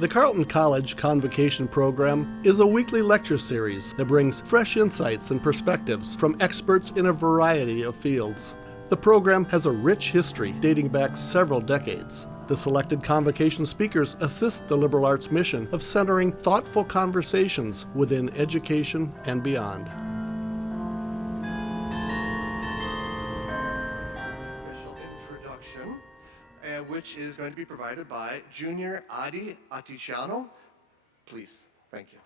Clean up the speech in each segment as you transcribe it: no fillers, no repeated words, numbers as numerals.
The Carleton College Convocation program is a weekly lecture series that brings fresh insights and perspectives from experts in a variety of fields. The program has a rich history dating back several decades. The selected Convocation speakers assist the liberal arts mission of centering thoughtful conversations within education and beyond. Official introduction, which is going to be provided by Junior Adi Aticiano. Please, thank you.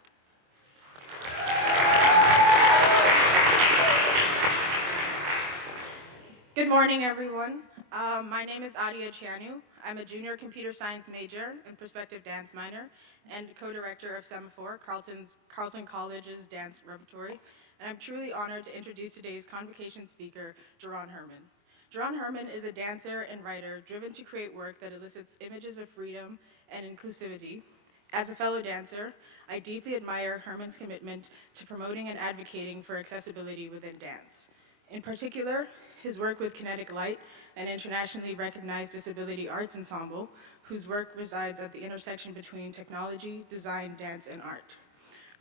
Good morning, everyone. My name is Adi Aticiano. I'm a junior computer science major and prospective dance minor and co-director of Semaphore, Carleton College's dance repertory. And I'm truly honored to introduce today's Convocation speaker, Jerron Herman. Jerron Herman is a dancer and writer driven to create work that elicits images of freedom and inclusivity. As a fellow dancer, I deeply admire Herman's commitment to promoting and advocating for accessibility within dance. In particular, his work with Kinetic Light, an internationally recognized disability arts ensemble, whose work resides at the intersection between technology, design, dance, and art.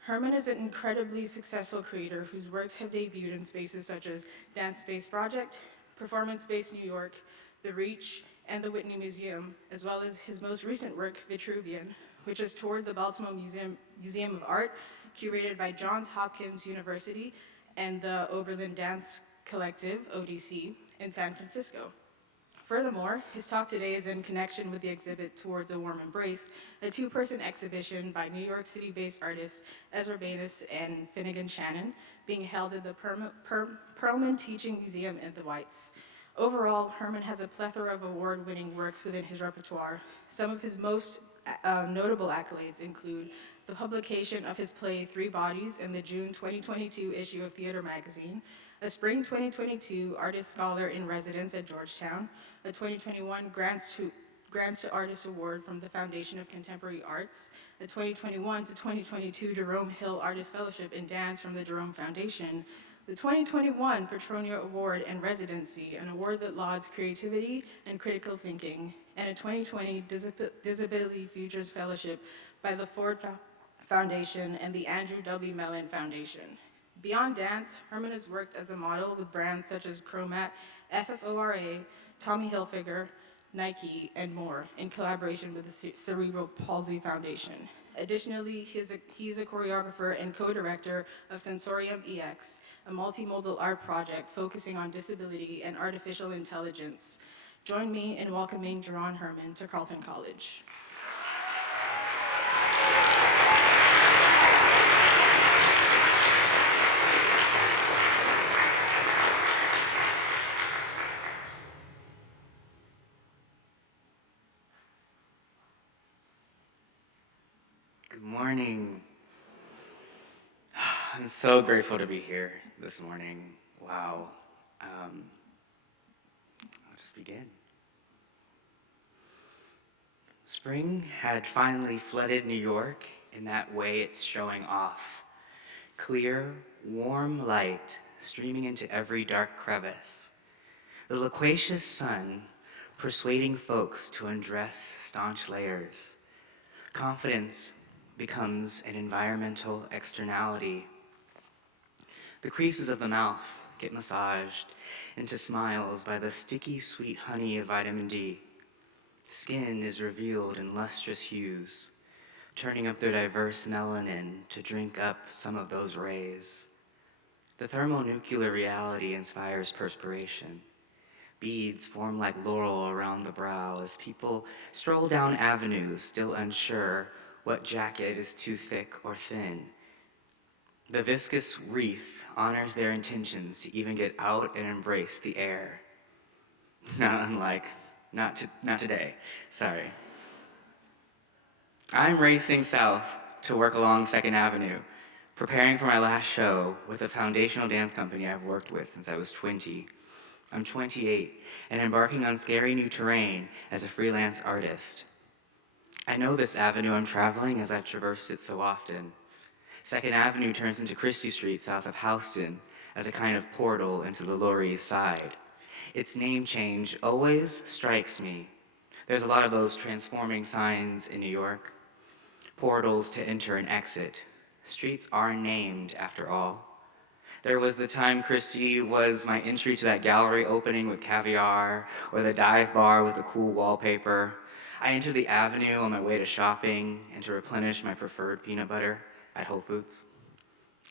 Herman is an incredibly successful creator whose works have debuted in spaces such as Danspace Project, Performance Space New York, The Reach, and the Whitney Museum, as well as his most recent work, VITRUVIAN, which has toured the Baltimore Museum of Art, curated by Johns Hopkins University and the Oberlin Dance Collective, ODC, in San Francisco. Furthermore, his talk today is in connection with the exhibit Towards a Warm Embrace, a two-person exhibition by New York City-based artists Ezra Banis and Finnegan Shannon, being held at the Perlman Teaching Museum in the Whites. Overall, Herman has a plethora of award-winning works within his repertoire. Some of his most notable accolades include the publication of his play Three Bodies in the June 2022 issue of Theater magazine, a Spring 2022 Artist Scholar in Residence at Georgetown, a 2021 Grants to Artists Award from the Foundation of Contemporary Arts, a 2021 to 2022 Jerome Hill Artist Fellowship in Dance from the Jerome Foundation, the 2021 Petronia Award and Residency, an award that lauds creativity and critical thinking, and a 2020 Disability Futures Fellowship by the Ford Foundation and the Andrew W. Mellon Foundation. Beyond dance, Herman has worked as a model with brands such as Chromat, FFORA, Tommy Hilfiger, Nike, and more, in collaboration with the Cerebral Palsy Foundation. Additionally, he is a choreographer and co-director of Sensorium EX, a multimodal art project focusing on disability and artificial intelligence. Join me in welcoming Jerron Herman to Carleton College. Good morning. I'm so grateful to be here this morning. Wow. I'll just begin. Spring had finally flooded New York in that way it's showing off. Clear, warm light streaming into every dark crevice. The loquacious sun persuading folks to undress staunch layers. Confidence becomes an environmental externality. The creases of the mouth get massaged into smiles by the sticky sweet honey of vitamin D. Skin is revealed in lustrous hues, turning up their diverse melanin to drink up some of those rays. The thermonuclear reality inspires perspiration. Beads form like laurel around the brow as people stroll down avenues, still unsure what jacket is too thick or thin. The viscous wreath honors their intentions to even get out and embrace the air. Not today, sorry. I'm racing south to work along 2nd Avenue, preparing for my last show with a foundational dance company I've worked with since I was 20. I'm 28 and embarking on scary new terrain as a freelance artist. I know this avenue I'm traveling as I've traversed it so often. 2nd Avenue turns into Christie Street south of Houston as a kind of portal into the Lower East Side. Its name change always strikes me. There's a lot of those transforming signs in New York. portals to enter and exit. Streets are named, after all. There was the time Christie was my entry to that gallery opening with caviar, or the dive bar with the cool wallpaper. I entered the avenue on my way to shopping and to replenish my preferred peanut butter at Whole Foods.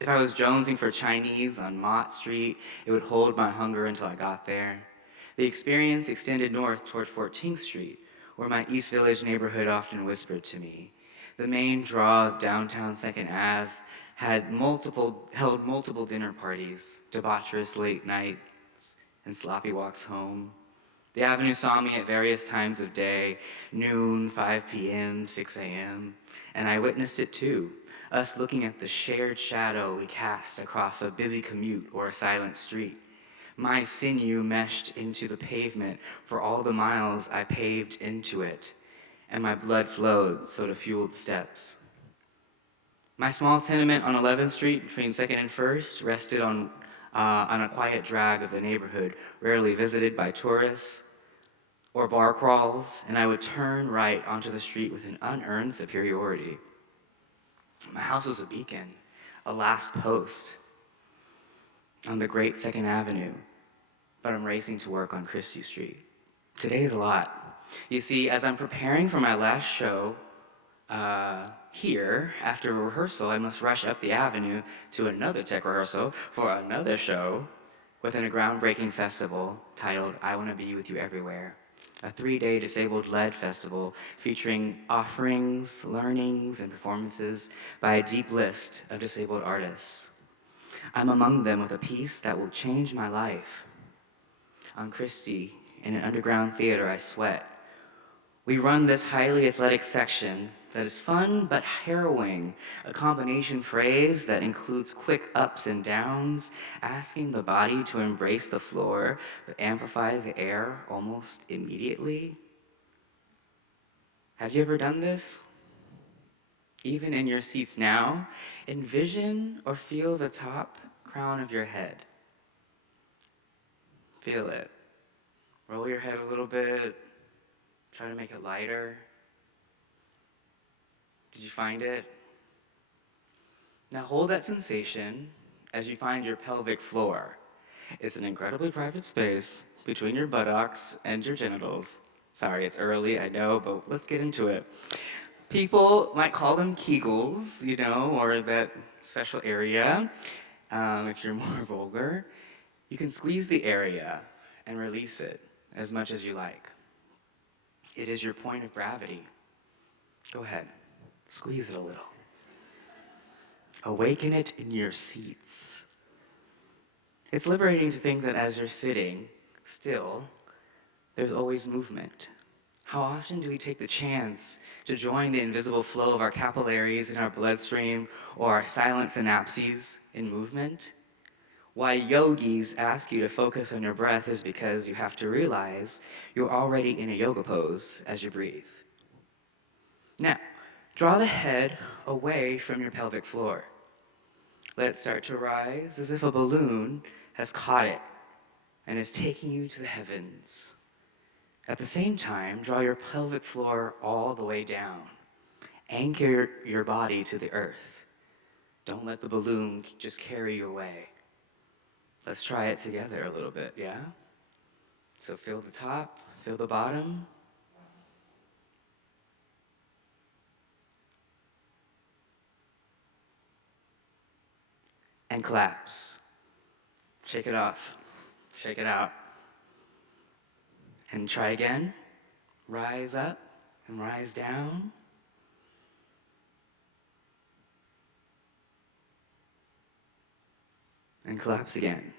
If I was jonesing for Chinese on Mott Street, it would hold my hunger until I got there. The experience extended north toward 14th Street, where my East Village neighborhood often whispered to me. The main draw of downtown 2nd Ave held multiple dinner parties, debaucherous late nights, and sloppy walks home. The avenue saw me at various times of day, noon, 5 p.m., 6 a.m., and I witnessed it too, us looking at the shared shadow we cast across a busy commute or a silent street. My sinew meshed into the pavement for all the miles I paved into it, and my blood flowed so to fuel the steps. My small tenement on 11th Street between 2nd and 1st rested on a quiet drag of the neighborhood, rarely visited by tourists or bar crawls, and I would turn right onto the street with an unearned superiority. My house was a beacon, a last post on the great 2nd Avenue, but I'm racing to work on Christie Street. Today's a lot. You see, as I'm preparing for my last show here, after rehearsal, I must rush up the avenue to another tech rehearsal for another show within a groundbreaking festival titled I Want to Be With You Everywhere, a 3-day disabled-led festival featuring offerings, learnings, and performances by a deep list of disabled artists. I'm among them with a piece that will change my life. On Christie, in an underground theater, I sweat. We run this highly athletic section that is fun but harrowing, a combination phrase that includes quick ups and downs, asking the body to embrace the floor but amplify the air almost immediately. Have you ever done this? Even in your seats now, envision or feel the top crown of your head. Feel it. Roll your head a little bit. Try to make it lighter. Did you find it? Now hold that sensation as you find your pelvic floor. It's an incredibly private space between your buttocks and your genitals. Sorry, it's early, I know, but let's get into it. People might call them Kegels, or that special area, if you're more vulgar. You can squeeze the area and release it as much as you like. It is your point of gravity. Go ahead, squeeze it a little. Awaken it in your seats. It's liberating to think that as you're sitting still, there's always movement. How often do we take the chance to join the invisible flow of our capillaries in our bloodstream or our silent synapses in movement? Why yogis ask you to focus on your breath is because you have to realize you're already in a yoga pose as you breathe. Now, draw the head away from your pelvic floor. Let it start to rise as if a balloon has caught it and is taking you to the heavens. At the same time, draw your pelvic floor all the way down. Anchor your body to the earth. Don't let the balloon just carry you away. Let's try it together a little bit, yeah? So feel the top, feel the bottom. And collapse. Shake it off. Shake it out. And try again. Rise up and rise down. And collapse again.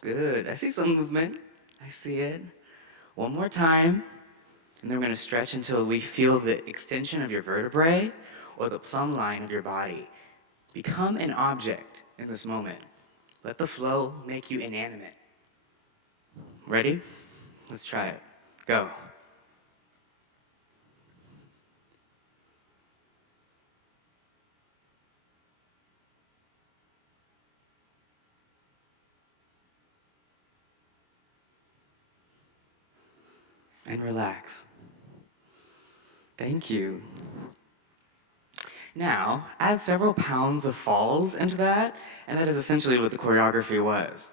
Good. I see some movement. I see it. One more time. And then we're going to stretch until we feel the extension of your vertebrae or the plumb line of your body. Become an object in this moment. Let the flow make you inanimate. Ready? Let's try it. Go. And relax. Thank you. Now, add several pounds of falls into that, and that is essentially what the choreography was.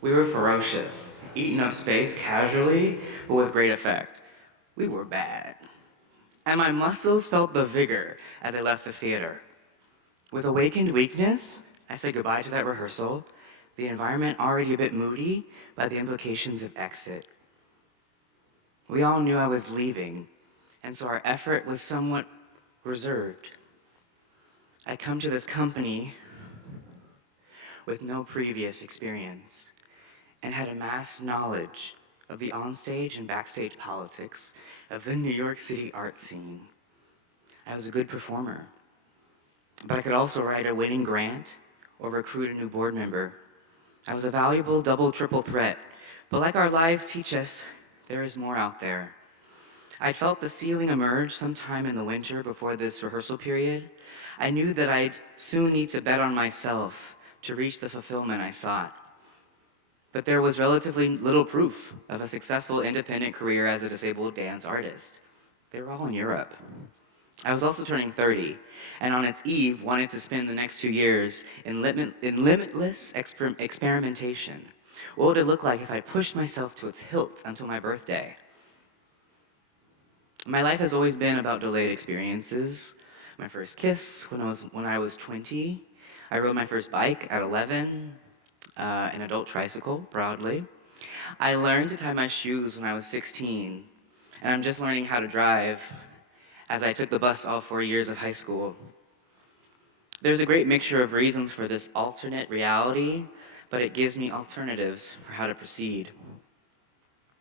We were ferocious, eating up space casually, but with great effect. We were bad. And my muscles felt the vigor as I left the theater. With awakened weakness, I said goodbye to that rehearsal, the environment already a bit moody by the implications of exit. We all knew I was leaving, and so our effort was somewhat reserved. I'd come to this company with no previous experience and had amassed knowledge of the onstage and backstage politics of the New York City art scene. I was a good performer, but I could also write a winning grant or recruit a new board member. I was a valuable double, triple threat, but like our lives teach us, there is more out there. I felt the ceiling emerge sometime in the winter before this rehearsal period. I knew that I'd soon need to bet on myself to reach the fulfillment I sought. But there was relatively little proof of a successful independent career as a disabled dance artist. They were all in Europe. I was also turning 30, and on its eve wanted to spend the next 2 years in limitless experimentation. What would it look like if I pushed myself to its hilt until my birthday? My life has always been about delayed experiences. My first kiss when I was 20. I rode my first bike at 11, an adult tricycle, proudly. I learned to tie my shoes when I was 16, and I'm just learning how to drive as I took the bus all 4 years of high school. There's a great mixture of reasons for this alternate reality, but it gives me alternatives for how to proceed.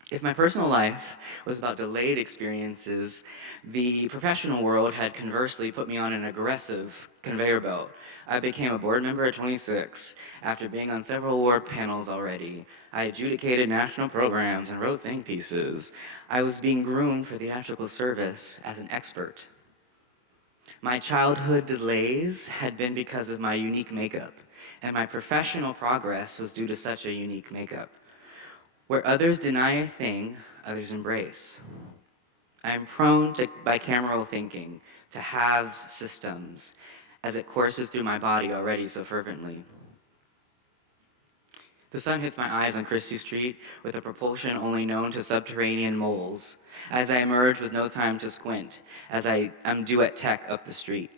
If my personal life was about delayed experiences, the professional world had conversely put me on an aggressive conveyor belt. I became a board member at 26 after being on several award panels already. I adjudicated national programs and wrote think pieces. I was being groomed for theatrical service as an expert. My childhood delays had been because of my unique makeup, and my professional progress was due to such a unique makeup. Where others deny a thing, others embrace. I am prone to bicameral thinking, to halves systems, as it courses through my body already so fervently. The sun hits my eyes on Christie Street with a propulsion only known to subterranean moles, as I emerge with no time to squint, as I'm due at tech up the street.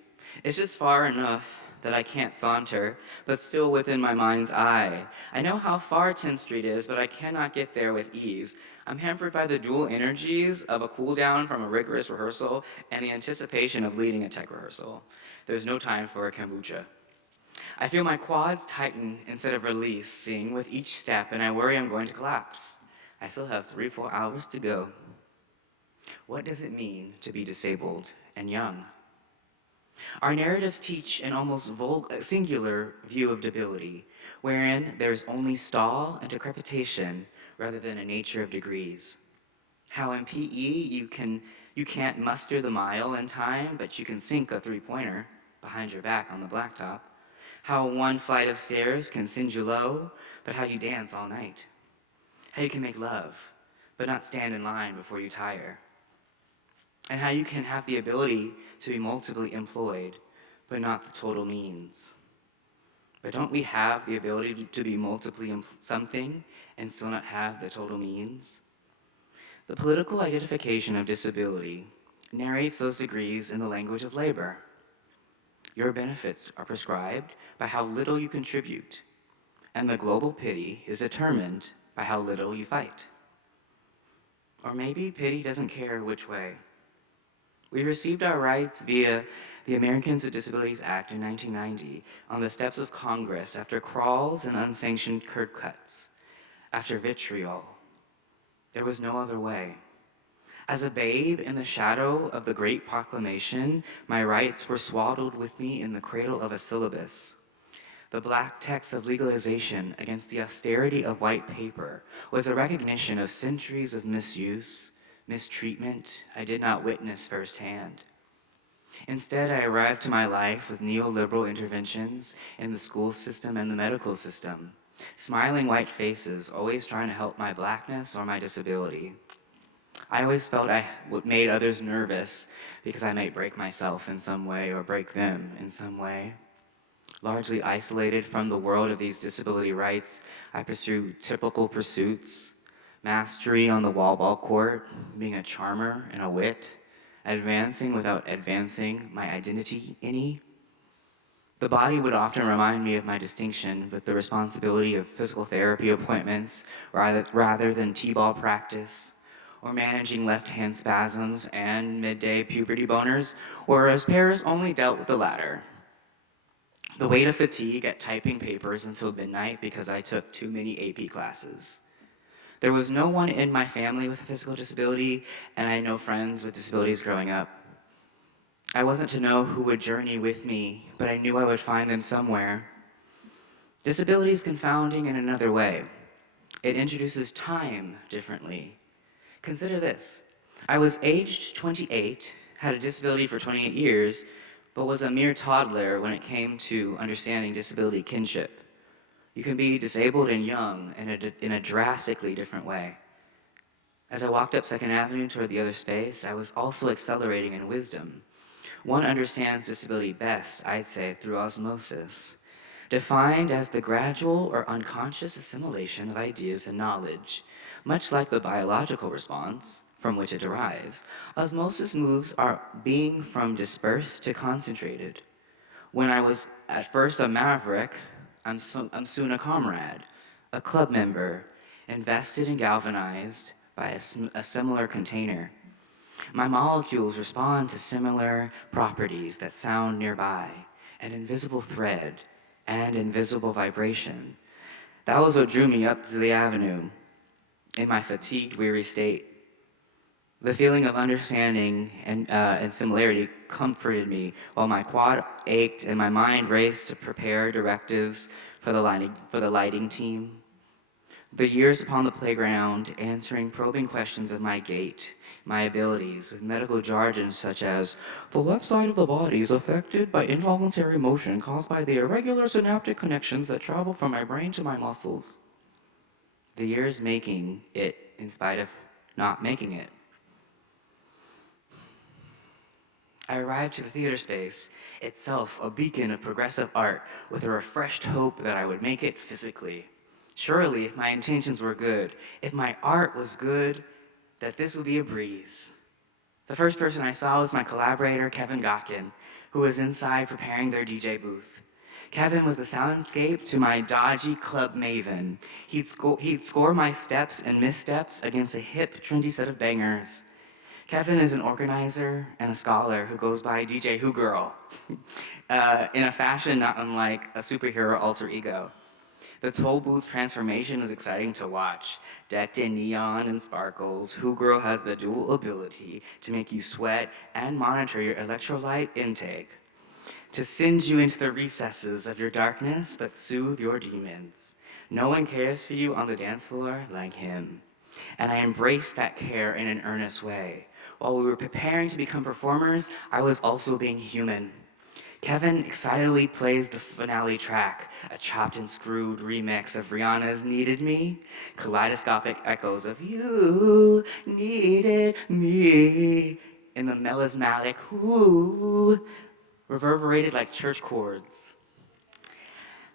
It's just far enough that I can't saunter, but still within my mind's eye. I know how far 10th Street is, but I cannot get there with ease. I'm hampered by the dual energies of a cool down from a rigorous rehearsal and the anticipation of leading a tech rehearsal. There's no time for a kombucha. I feel my quads tighten instead of releasing with each step, and I worry I'm going to collapse. I still have 3-4 hours to go. What does it mean to be disabled and young? Our narratives teach an almost singular view of debility, wherein there's only stall and decrepitation rather than a nature of degrees. How in PE you can't muster the mile in time, but you can sink a three-pointer behind your back on the blacktop. How one flight of stairs can send you low, but how you dance all night. How you can make love, but not stand in line before you tire. And how you can have the ability to be multiply employed, but not the total means. But don't we have the ability to be multiply something and still not have the total means? The political identification of disability narrates those degrees in the language of labor. Your benefits are prescribed by how little you contribute, and the global pity is determined by how little you fight. Or maybe pity doesn't care which way. We received our rights via the Americans with Disabilities Act in 1990 on the steps of Congress after crawls and unsanctioned curb cuts, after vitriol. There was no other way. As a babe in the shadow of the Great Proclamation, my rights were swaddled with me in the cradle of a syllabus. The black text of legalization against the austerity of white paper was a recognition of centuries of misuse, mistreatment I did not witness firsthand. Instead, I arrived to my life with neoliberal interventions in the school system and the medical system, smiling white faces always trying to help my blackness or my disability. I always felt I made others nervous because I might break myself in some way or break them in some way. Largely isolated from the world of these disability rights, I pursue typical pursuits: mastery on the wall-ball court, being a charmer and a wit, advancing without advancing my identity any. The body would often remind me of my distinction with the responsibility of physical therapy appointments rather than t-ball practice, or managing left-hand spasms and midday puberty boners, whereas pairs only dealt with the latter. The weight of fatigue at typing papers until midnight because I took too many AP classes. There was no one in my family with a physical disability, and I had no friends with disabilities growing up. I wasn't to know who would journey with me, but I knew I would find them somewhere. Disability is confounding in another way. It introduces time differently. Consider this. I was aged 28, had a disability for 28 years, but was a mere toddler when it came to understanding disability kinship. You can be disabled and young in a drastically different way. As I walked up 2nd Avenue toward the other space, I was also accelerating in wisdom. One understands disability best, I'd say, through osmosis, defined as the gradual or unconscious assimilation of ideas and knowledge. Much like the biological response from which it derives, osmosis moves our being from dispersed to concentrated. When I was at first a maverick, I'm soon a comrade, a club member, invested and galvanized by a similar container. My molecules respond to similar properties that sound nearby, an invisible thread and invisible vibration. That was what drew me up to the avenue in my fatigued, weary state. The feeling of understanding and similarity comforted me while my quad ached and my mind raced to prepare directives for the lighting team. The years upon the playground, answering probing questions of my gait, my abilities, with medical jargon such as, the left side of the body is affected by involuntary motion caused by the irregular synaptic connections that travel from my brain to my muscles. The years making it in spite of not making it. I arrived to the theater space, itself a beacon of progressive art, with a refreshed hope that I would make it physically. Surely, if my intentions were good, if my art was good, that this would be a breeze. The first person I saw was my collaborator, Kevin Gotkin, who was inside preparing their DJ booth. Kevin was the soundscape to my dodgy club maven. He'd score my steps and missteps against a hip, trendy set of bangers. Kevin is an organizer and a scholar who goes by DJ Who Girl, in a fashion not unlike a superhero alter ego. The toll booth transformation is exciting to watch. Decked in neon and sparkles, Who Girl has the dual ability to make you sweat and monitor your electrolyte intake, to send you into the recesses of your darkness but soothe your demons. No one cares for you on the dance floor like him. And I embraced that care in an earnest way. While we were preparing to become performers, I was also being human. Kevin excitedly plays the finale track, a chopped and screwed remix of Rihanna's Needed Me, kaleidoscopic echoes of You Needed Me, in the melismatic whoo, reverberated like church chords.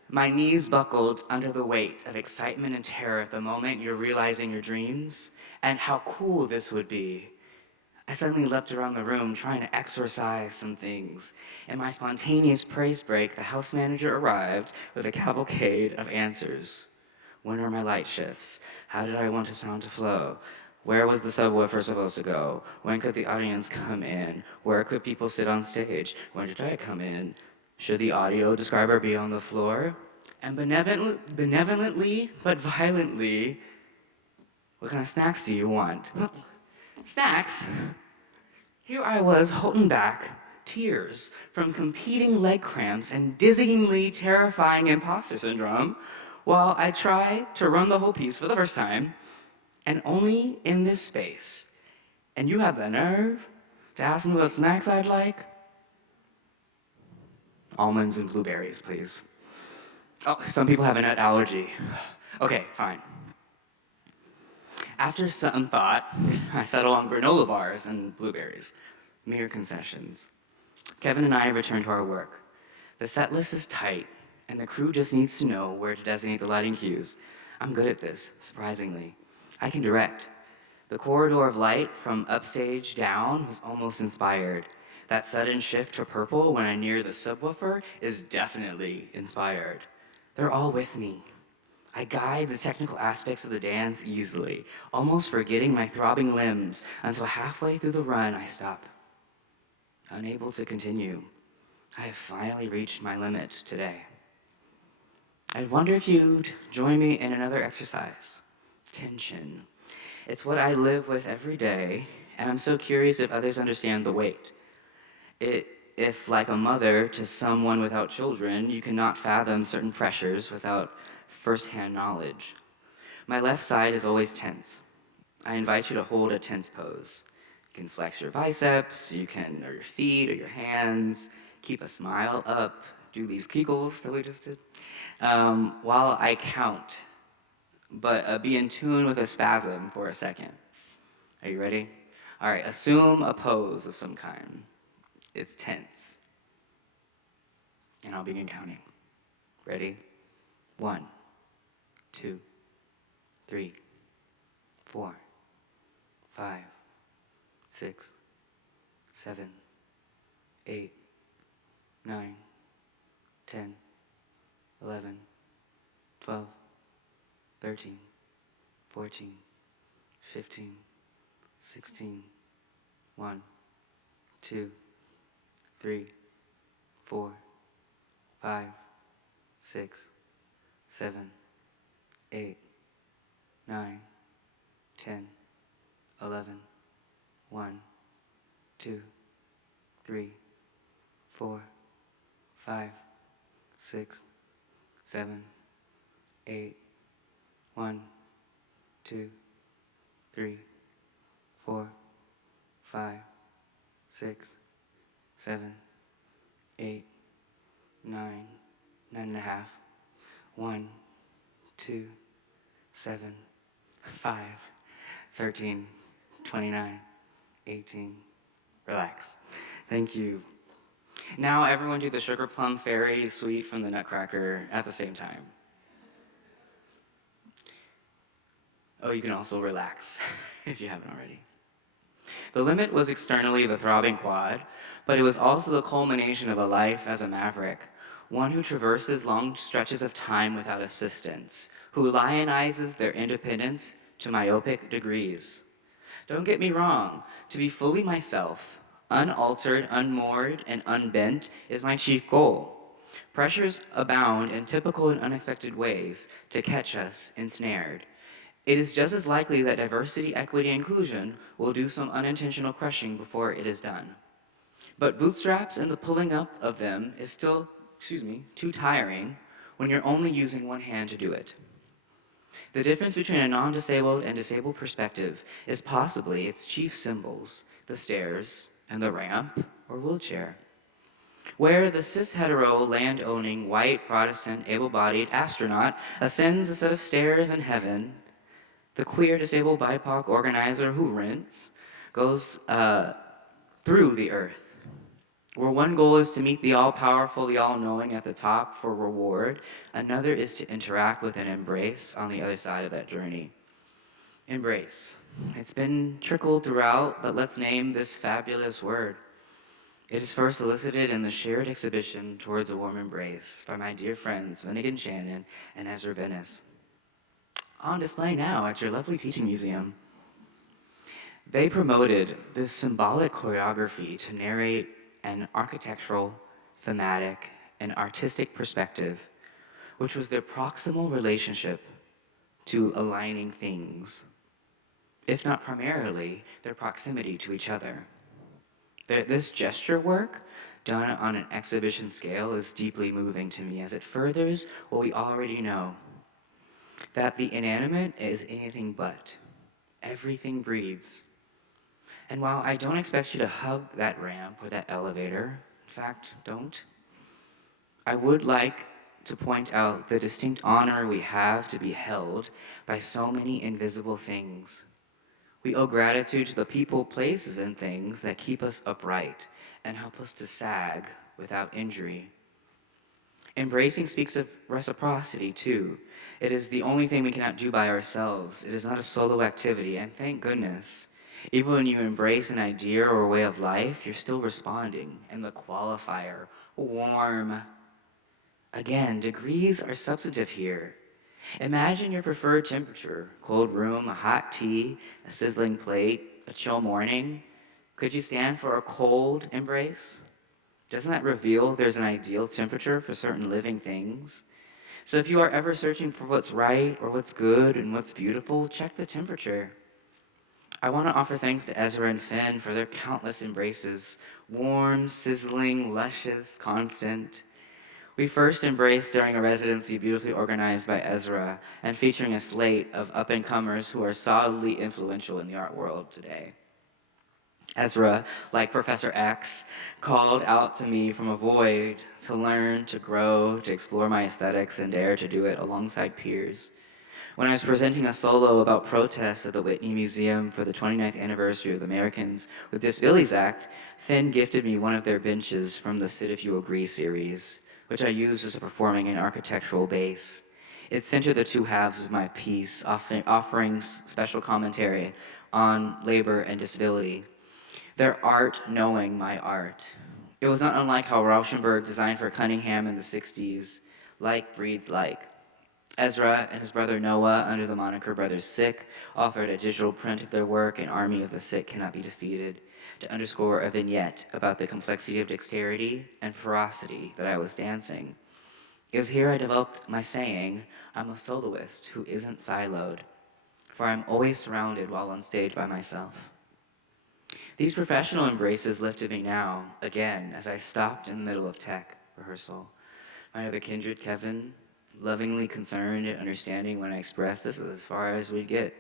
My knees buckled under the weight of excitement and terror at the moment you're realizing your dreams, and how cool this would be. I suddenly leapt around the room trying to exorcise some things. In my spontaneous praise break, the house manager arrived with a cavalcade of answers. When are my light shifts? How did I want the sound to flow? Where was the subwoofer supposed to go? When could the audience come in? Where could people sit on stage? When did I come in? Should the audio describer be on the floor? And benevolently, but violently, what kind of snacks do you want? Snacks? Here I was holding back tears from competing leg cramps and dizzyingly terrifying imposter syndrome while I tried to run the whole piece for the first time, and only in this space. And you have the nerve to ask me what snacks I'd like? Almonds and blueberries, please. Oh, some people have a nut allergy. Okay, fine. After some thought, I settle on granola bars and blueberries, mere concessions. Kevin and I return to our work. The set list is tight, and the crew just needs to know where to designate the lighting cues. I'm good at this, surprisingly. I can direct. The corridor of light from upstage down was almost inspired. That sudden shift to purple when I near the subwoofer is definitely inspired. They're all with me. I guide the technical aspects of the dance easily, almost forgetting my throbbing limbs, until halfway through the run I stop. Unable to continue. I have finally reached my limit today. I wonder if you'd join me in another exercise. Tension. It's what I live with every day, and I'm so curious if others understand the weight. If, like a mother to someone without children, you cannot fathom certain pressures without first-hand knowledge. My left side is always tense. I invite you to hold a tense pose. You can flex your biceps, or your feet, or your hands, keep a smile up, do these kegels that we just did, while I count, but be in tune with a spasm for a second. Are you ready? All right, assume a pose of some kind. It's tense. And I'll begin counting. Ready? 1, 2, 3, 4, 5, 6, 7, 8, 9, 10, 11, 12, 13, 14, 15, 16, 1, 2, 3, 4, 5, 6, 7, 8, 9, 10, 11, 1, 2, 3, 4, 5, 6, 7, 8, 1, 2, 3, 4, 5, 6, 7, 8, 9, 9.5, 1, 2, 7, 5, 13, 29, 18. Relax. Thank you. Now everyone do the Sugar Plum Fairy suite from the Nutcracker at the same time. Oh, you can also relax if you haven't already. The limit was externally the throbbing quad, but it was also the culmination of a life as a maverick, one who traverses long stretches of time without assistance, who lionizes their independence to myopic degrees. Don't get me wrong, to be fully myself, unaltered, unmoored, and unbent is my chief goal. Pressures abound in typical and unexpected ways to catch us ensnared. It is just as likely that diversity, equity, and inclusion will do some unintentional crushing before it is done. But bootstraps and the pulling up of them is still, too tiring when you're only using one hand to do it. The difference between a non-disabled and disabled perspective is possibly its chief symbols, the stairs and the ramp or wheelchair. Where the cis-hetero, land-owning, white, Protestant, able-bodied astronaut ascends a set of stairs in heaven, the queer, disabled, BIPOC organizer who rents goes through the earth, where one goal is to meet the all-powerful, the all-knowing at the top for reward, another is to interact with and embrace on the other side of that journey. Embrace. It's been trickled throughout, but let's name this fabulous word. It is first elicited in the shared exhibition Towards a Warm Embrace by my dear friends Finnegan Shannon and Ezra Bennis. On display now at your lovely teaching museum. They promoted this symbolic choreography to narrate an architectural, thematic, and artistic perspective, which was their proximal relationship to aligning things, if not primarily their proximity to each other. This gesture work, done on an exhibition scale, is deeply moving to me as it furthers what we already know, that the inanimate is anything but. Everything breathes. And while I don't expect you to hug that ramp or that elevator, in fact, don't, I would like to point out the distinct honor we have to be held by so many invisible things. We owe gratitude to the people, places, and things that keep us upright and help us to sag without injury. Embracing speaks of reciprocity, too. It is the only thing we cannot do by ourselves. It is not a solo activity, and thank goodness. Even when you embrace an idea or a way of life, you're still responding. And the qualifier, warm. Again, degrees are substantive here. Imagine your preferred temperature: cold room, a hot tea, a sizzling plate, a chill morning. Could you stand for a cold embrace? Doesn't that reveal there's an ideal temperature for certain living things? So if you are ever searching for what's right or what's good and what's beautiful, check the temperature. I want to offer thanks to Ezra and Finn for their countless embraces, warm, sizzling, luscious, constant. We first embraced during a residency beautifully organized by Ezra and featuring a slate of up-and-comers who are solidly influential in the art world today. Ezra, like Professor X, called out to me from a void to learn, to grow, to explore my aesthetics, and dare to do it alongside peers. When I was presenting a solo about protests at the Whitney Museum for the 29th anniversary of the Americans with Disabilities Act, Finn gifted me one of their benches from the Sit If You Agree series, which I used as a performing and architectural base. It centered the two halves of my piece, offering special commentary on labor and disability. Their art knowing my art. It was not unlike how Rauschenberg designed for Cunningham in the 60s, like breeds like. Ezra and his brother Noah, under the moniker Brothers Sick, offered a digital print of their work, An Army of the Sick Cannot Be Defeated, to underscore a vignette about the complexity of dexterity and ferocity that I was dancing. It was here I developed my saying, I'm a soloist who isn't siloed, for I'm always surrounded while on stage by myself. These professional embraces lifted me now, again, as I stopped in the middle of tech rehearsal. My other kindred, Kevin, lovingly concerned and understanding when I expressed this is as far as we'd get.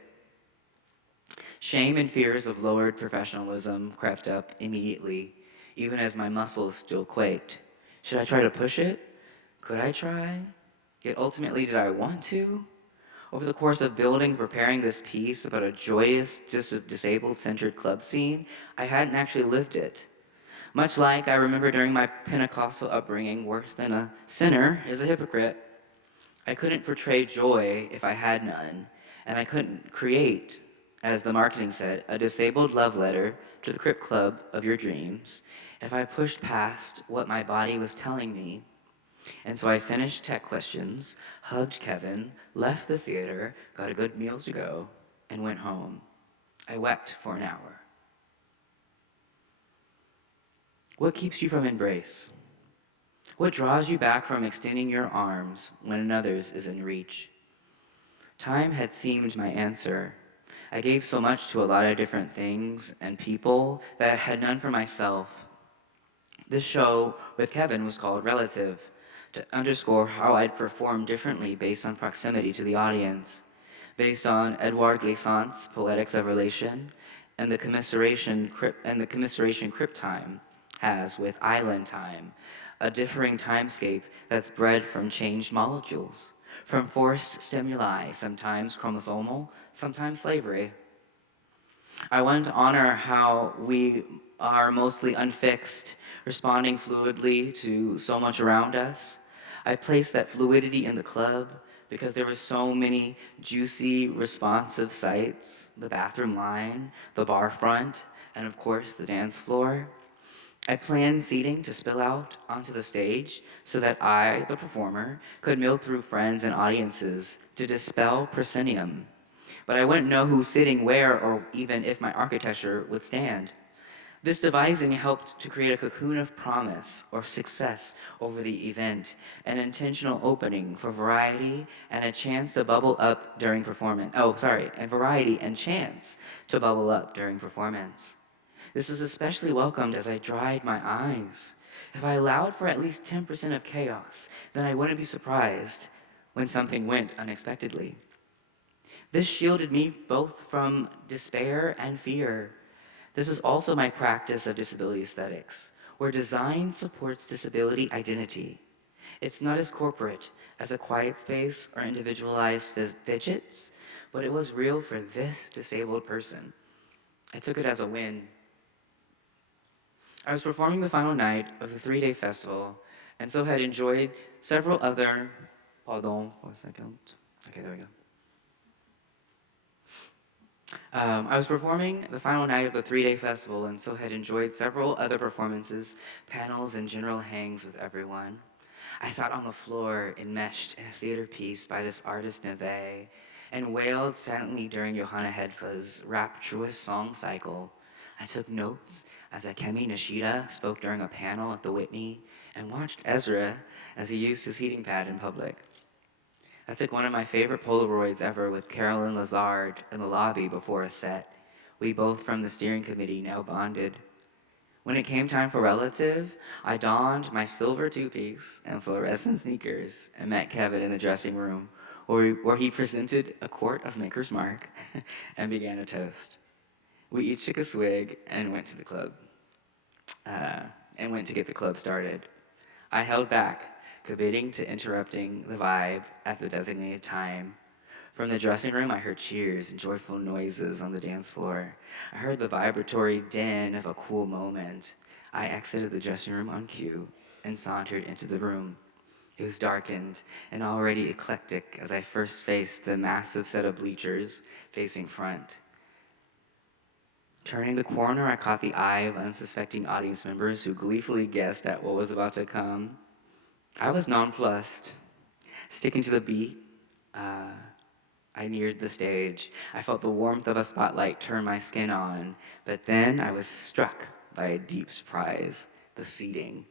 Shame and fears of lowered professionalism crept up immediately, even as my muscles still quaked. Should I try to push it? Could I try? Yet ultimately, did I want to? Over the course of building and preparing this piece about a joyous, disabled-centered club scene, I hadn't actually lived it. Much like I remember during my Pentecostal upbringing, worse than a sinner is a hypocrite. I couldn't portray joy if I had none, and I couldn't create, as the marketing said, a disabled love letter to the Crip Club of your dreams if I pushed past what my body was telling me. And so I finished tech questions, hugged Kevin, left the theater, got a good meal to go, and went home. I wept for an hour. What keeps you from embrace? What draws you back from extending your arms when another's is in reach? Time had seemed my answer. I gave so much to a lot of different things and people that I had none for myself. This show with Kevin was called Relative, to underscore how I'd perform differently based on proximity to the audience, based on Edouard Glissant's Poetics of Relation and the commiseration Crypt Time has with Island Time, a differing timescape that's bred from changed molecules, from forced stimuli, sometimes chromosomal, sometimes slavery. I wanted to honor how we are mostly unfixed, responding fluidly to so much around us. I placed that fluidity in the club because there were so many juicy, responsive sites, the bathroom line, the bar front, and of course the dance floor. I planned seating to spill out onto the stage so that I, the performer, could mill through friends and audiences to dispel proscenium. But I wouldn't know who's sitting where or even if my architecture would stand. This devising helped to create a cocoon of promise or success over the event, an intentional opening for variety and a chance to bubble up during performance. And variety and chance to bubble up during performance. This was especially welcomed as I dried my eyes. If I allowed for at least 10% of chaos, then I wouldn't be surprised when something went unexpectedly. This shielded me both from despair and fear. This is also my practice of disability aesthetics, where design supports disability identity. It's not as corporate as a quiet space or individualized fidgets, but it was real for this disabled person. I took it as a win. I was performing the final night of the 3-day festival, and so had enjoyed several other, pardon for a second. Okay, there we go. I was performing the final night of the 3-day festival, and so had enjoyed several other performances, panels, and general hangs with everyone. I sat on the floor enmeshed in a theater piece by this artist Neve, and wailed silently during Johanna Hedfa's rapturous song cycle. I took notes as Akemi Nishida spoke during a panel at the Whitney, and watched Ezra as he used his heating pad in public. I took one of my favorite Polaroids ever with Carolyn Lazard in the lobby before a set. We both from the steering committee now bonded. When it came time for Relative, I donned my silver two-piece and fluorescent sneakers and met Kevin in the dressing room, where he presented a quart of Maker's Mark and began a toast. We each took a swig and went to the club, to get the club started. I held back, committing to interrupting the vibe at the designated time. From the dressing room, I heard cheers and joyful noises on the dance floor. I heard the vibratory din of a cool moment. I exited the dressing room on cue and sauntered into the room. It was darkened and already eclectic as I first faced the massive set of bleachers facing front. Turning the corner, I caught the eye of unsuspecting audience members who gleefully guessed at what was about to come. I was nonplussed. Sticking to the beat, I neared the stage. I felt the warmth of a spotlight turn my skin on, but then I was struck by a deep surprise: the seating.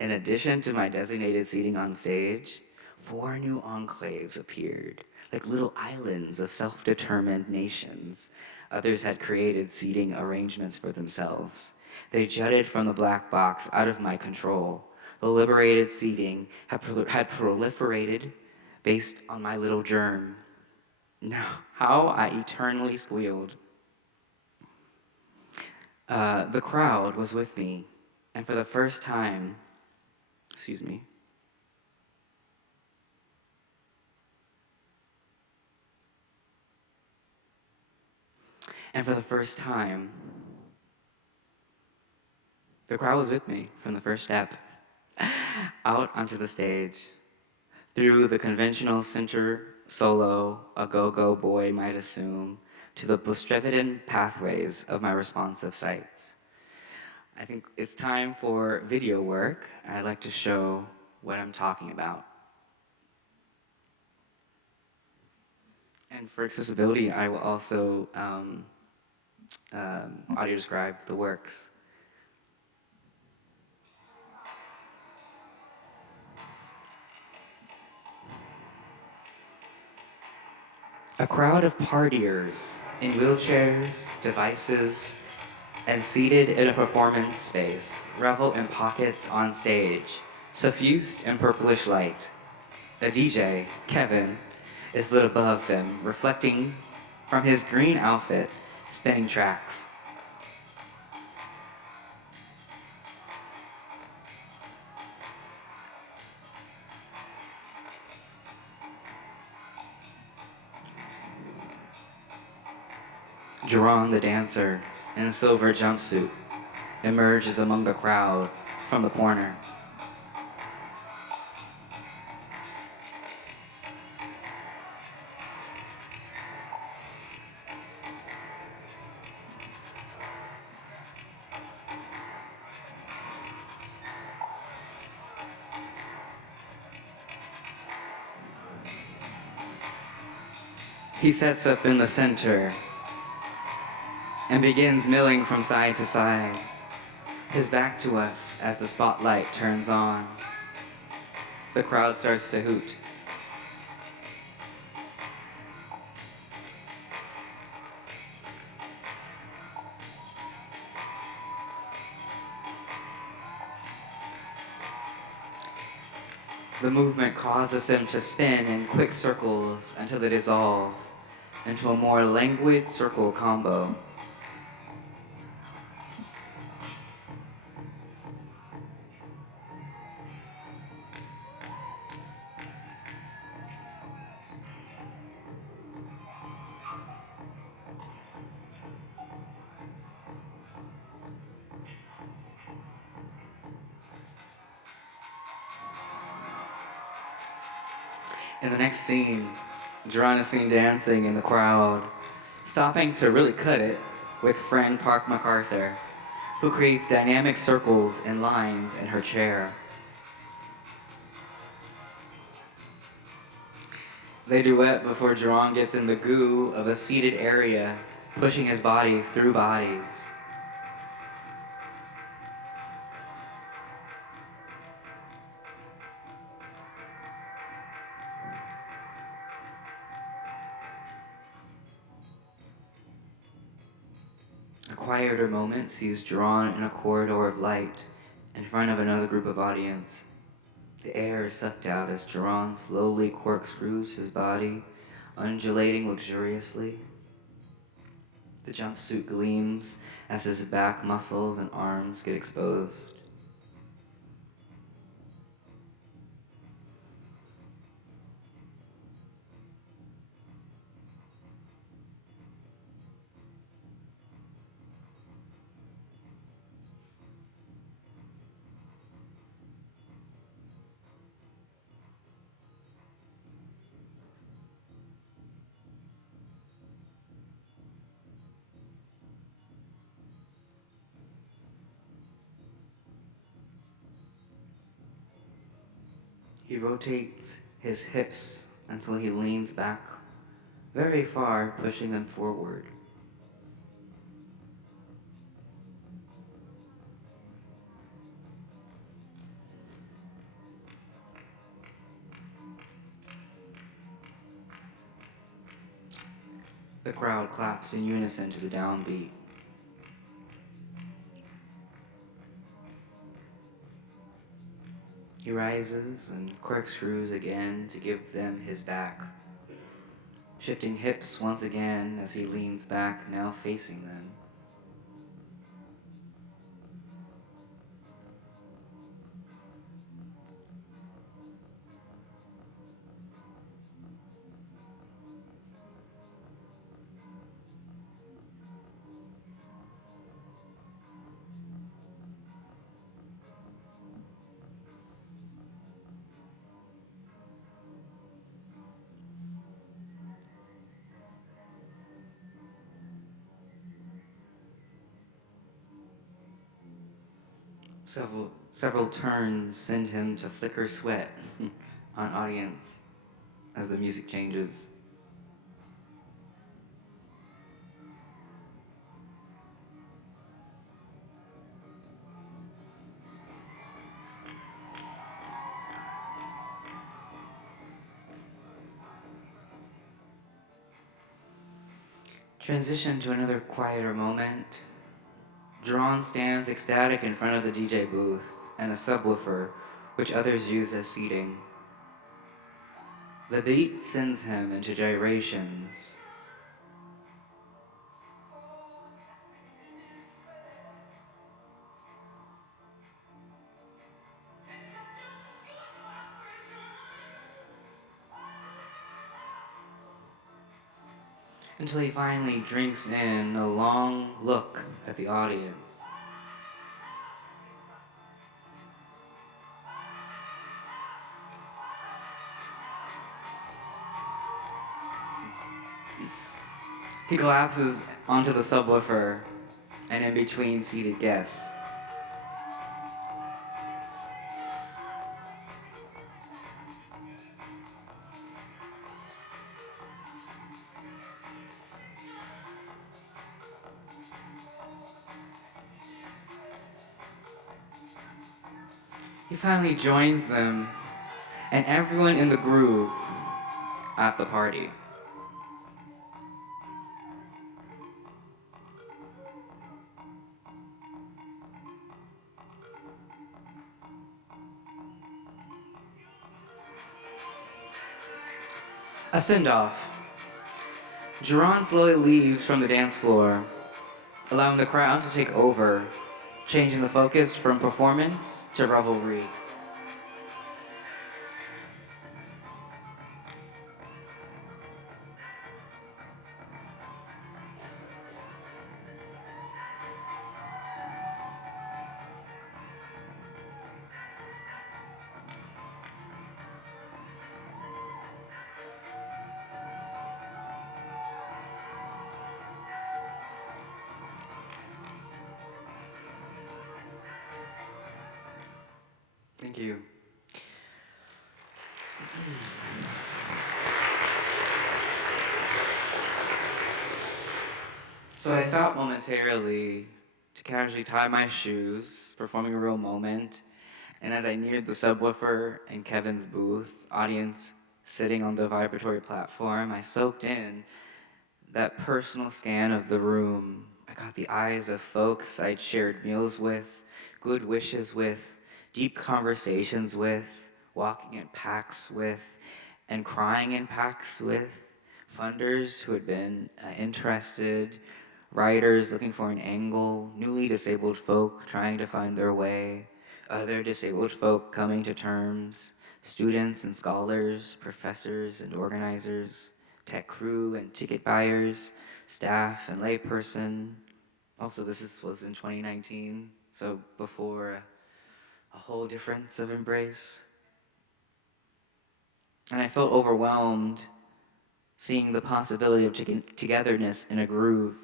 In addition to my designated seating on stage, 4 new enclaves appeared, like little islands of self-determined nations. Others had created seating arrangements for themselves. They jutted from the black box out of my control. The liberated seating had proliferated based on my little germ. Now, how I eternally squealed. The crowd was with me, and for the first time, the crowd was with me from the first step out onto the stage. Through the conventional center solo a go-go boy might assume, to the Bustrevitan pathways of my responsive sights. I think it's time for video work. I'd like to show what I'm talking about. And for accessibility, I will also audio describe the works. A crowd of partiers in wheelchairs, devices, and seated in a performance space revel in pockets on stage, suffused in purplish light. A DJ, Kevin, is lit above them, reflecting from his green outfit, spinning tracks. Jerron, the dancer, in a silver jumpsuit, emerges among the crowd from the corner. He sets up in the center and begins milling from side to side, his back to us as the spotlight turns on. The crowd starts to hoot. The movement causes him to spin in quick circles until they dissolve into a more languid circle combo. In the next scene, Jerron is seen dancing in the crowd, stopping to really cut it with friend Park MacArthur, who creates dynamic circles and lines in her chair. They duet before Jerron gets in the goo of a seated area, pushing his body through bodies. A quieter moment sees Jerron in a corridor of light in front of another group of audience. The air is sucked out as Jerron slowly corkscrews his body, undulating luxuriously. The jumpsuit gleams as his back muscles and arms get exposed. He rotates his hips until he leans back very far, pushing them forward. The crowd claps in unison to the downbeat. He rises and corkscrews again to give them his back, shifting hips once again as he leans back, now facing them. Several turns send him to flicker sweat on audience as the music changes. Transition to another quieter moment. Jerron stands ecstatic in front of the DJ booth and a subwoofer, which others use as seating. The beat sends him into gyrations. Until he finally drinks in a long look at the audience. He collapses onto the subwoofer and in between seated guests. He finally joins them and everyone in the groove at the party. A send-off. Jerron slowly leaves from the dance floor, allowing the crowd to take over, changing the focus from performance to revelry. Thank you. So I stopped momentarily to casually tie my shoes, performing a real moment, and as I neared the subwoofer and Kevin's booth, audience sitting on the vibratory platform, I soaked in that personal scan of the room. I got the eyes of folks I'd shared meals with, good wishes with, deep conversations with, walking in packs with, and crying in packs with, funders who had been interested, writers looking for an angle, newly disabled folk trying to find their way, other disabled folk coming to terms, students and scholars, professors and organizers, tech crew and ticket buyers, staff and layperson. Also, was in 2019, so before a whole difference of embrace. And I felt overwhelmed seeing the possibility of togetherness in a groove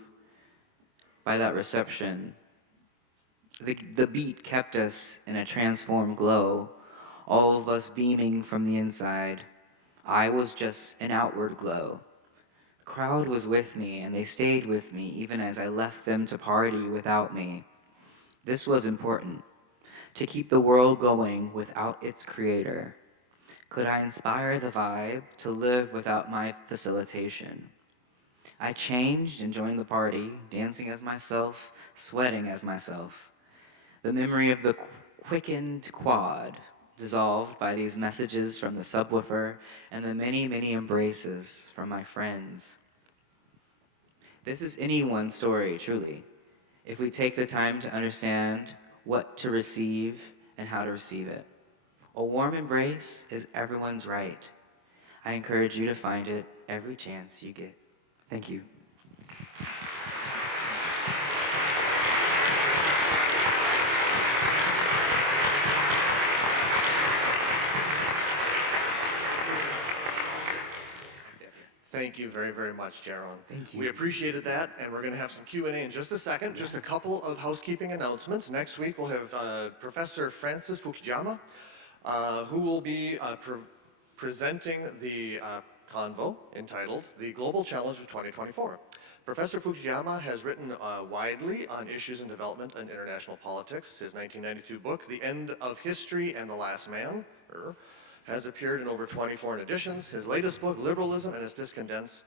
by that reception. The beat kept us in a transformed glow, all of us beaming from the inside. I was just an outward glow. The crowd was with me, and they stayed with me even as I left them to party without me. This was important, to keep the world going without its creator. Could I inspire the vibe to live without my facilitation? I changed and joined the party, dancing as myself, sweating as myself. The memory of the quickened quad dissolved by these messages from the subwoofer and the many, many embraces from my friends. This is anyone's story, truly, if we take the time to understand what to receive and how to receive it. A warm embrace is everyone's right. I encourage you to find it every chance you get. Thank you. Thank you very, very much, Jerron. Thank you. We appreciated that, and we're going to have some Q&A in just a second. Just a couple of housekeeping announcements. Next week, we'll have Professor Francis Fukuyama, who will be presenting the convo entitled The Global Challenge of 2024. Professor Fukuyama has written widely on issues in development and international politics. His 1992 book, The End of History and the Last Man, has appeared in over 20 foreign editions. His latest book, Liberalism and Its Discontents,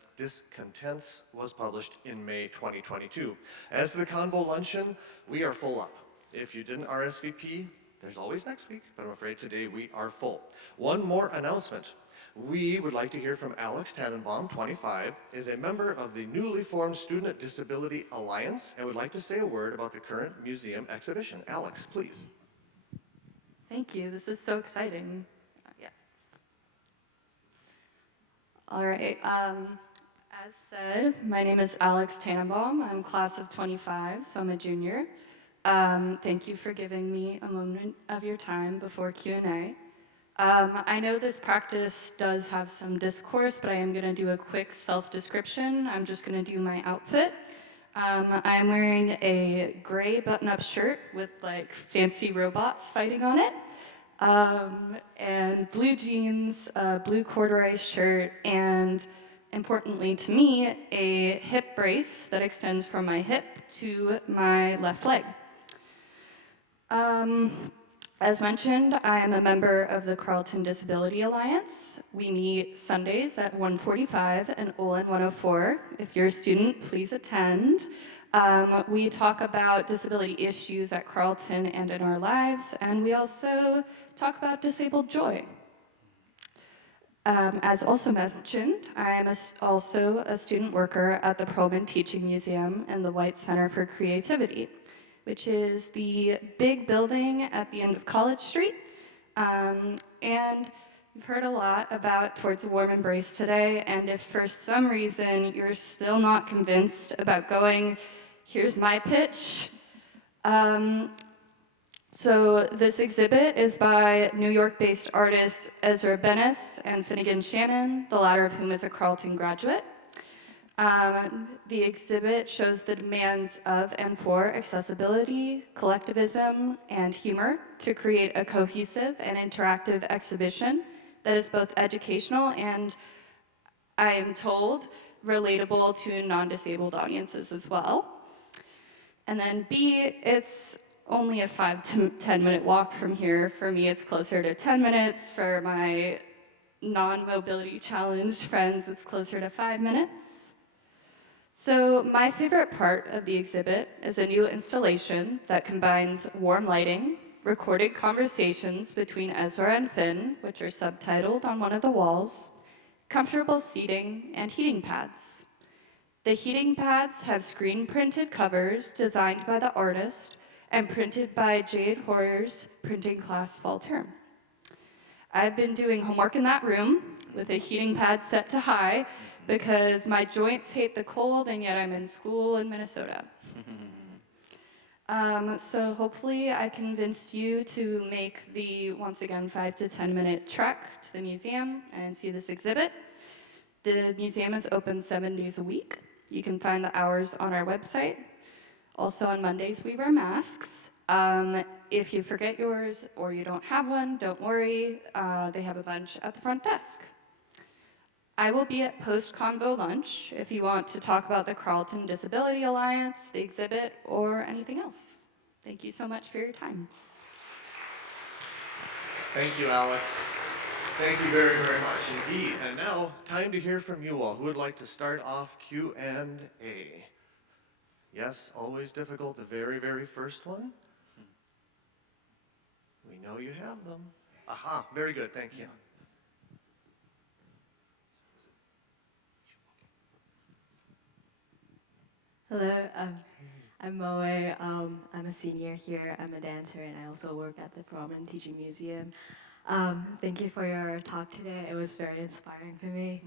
was published in May 2022. As to the Convo Luncheon, we are full up. If you didn't RSVP, there's always next week, but I'm afraid today we are full. One more announcement. We would like to hear from Alex Tannenbaum, 25, is a member of the newly formed Student Disability Alliance and would like to say a word about the current museum exhibition. Alex, please. Thank you. This is so exciting. All right. As said, my name is Alex Tannenbaum. I'm class of 25, so I'm a junior. Thank you for giving me a moment of your time before Q&A. I know this practice does have some discourse, but I am going to do a quick self-description. I'm just going to do my outfit. I'm wearing a gray button-up shirt with like fancy robots fighting on it. And blue jeans, blue corduroy shirt, and importantly to me, a hip brace that extends from my hip to my left leg. As mentioned, I am a member of the Carleton Disability Alliance. We meet Sundays at 1:45 and Olin 104. If you're a student, please attend. We talk about disability issues at Carleton and in our lives, and we also talk about disabled joy. As also mentioned, I am also a student worker at the Perlman Teaching Museum and the White Center for Creativity, which is the big building at the end of College Street. And you've heard a lot about Towards a Warm Embrace today, and if for some reason you're still not convinced about going, here's my pitch. So this exhibit is by New York-based artists Ezra Benes and Finnegan Shannon, the latter of whom is a Carleton graduate. The exhibit shows the demands of and for accessibility, collectivism, and humor to create a cohesive and interactive exhibition that is both educational and, I am told, relatable to non-disabled audiences as well. And then B, it's only a 5 to 10 minute walk from here. For me, it's closer to 10 minutes. For my non-mobility challenged friends, it's closer to 5 minutes. So my favorite part of the exhibit is a new installation that combines warm lighting, recorded conversations between Ezra and Finn, which are subtitled on one of the walls, comfortable seating, and heating pads. The heating pads have screen-printed covers designed by the artist and printed by Jade Hoyer's printing class fall term. I've been doing homework in that room with a heating pad set to high because my joints hate the cold and yet I'm in school in Minnesota. So hopefully I convinced you to make the, once again, 5 to 10 minute trek to the museum and see this exhibit. The museum is open 7 days a week. You can find the hours on our website. Also on Mondays, we wear masks. If you forget yours or you don't have one, don't worry. They have a bunch at the front desk. I will be at post-convo lunch if you want to talk about the Carleton Disability Alliance, the exhibit, or anything else. Thank you so much for your time. Thank you, Alex. Thank you very, very much indeed. And now, time to hear from you all. Who would like to start off Q&A? Yes, always difficult, the very, very first one. We know you have them. Aha, very good, thank you. Hello, I'm Moe. I'm a senior here. I'm a dancer, and I also work at the Prom and Teaching Museum. Thank you for your talk today. It was very inspiring for me.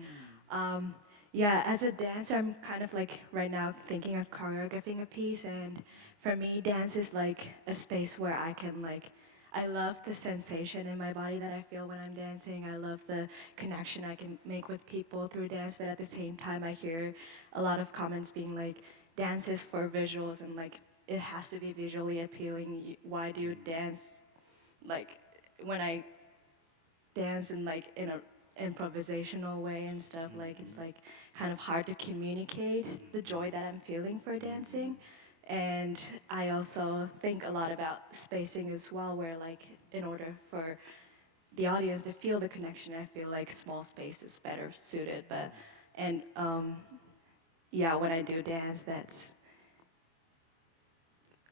Yeah, as a dancer, I'm kind of like right now thinking of choreographing a piece, and for me, dance is like a space where I can like, I love the sensation in my body that I feel when I'm dancing. I love the connection I can make with people through dance, but at the same time, I hear a lot of comments being like, dance is for visuals, and like, it has to be visually appealing. Why do you dance? Like, when I dance in like in a improvisational way and stuff, like it's like kind of hard to communicate the joy that I'm feeling for dancing. And I also think a lot about spacing as well, where like in order for the audience to feel the connection, I feel like small space is better suited. But and yeah, when I do dance, that's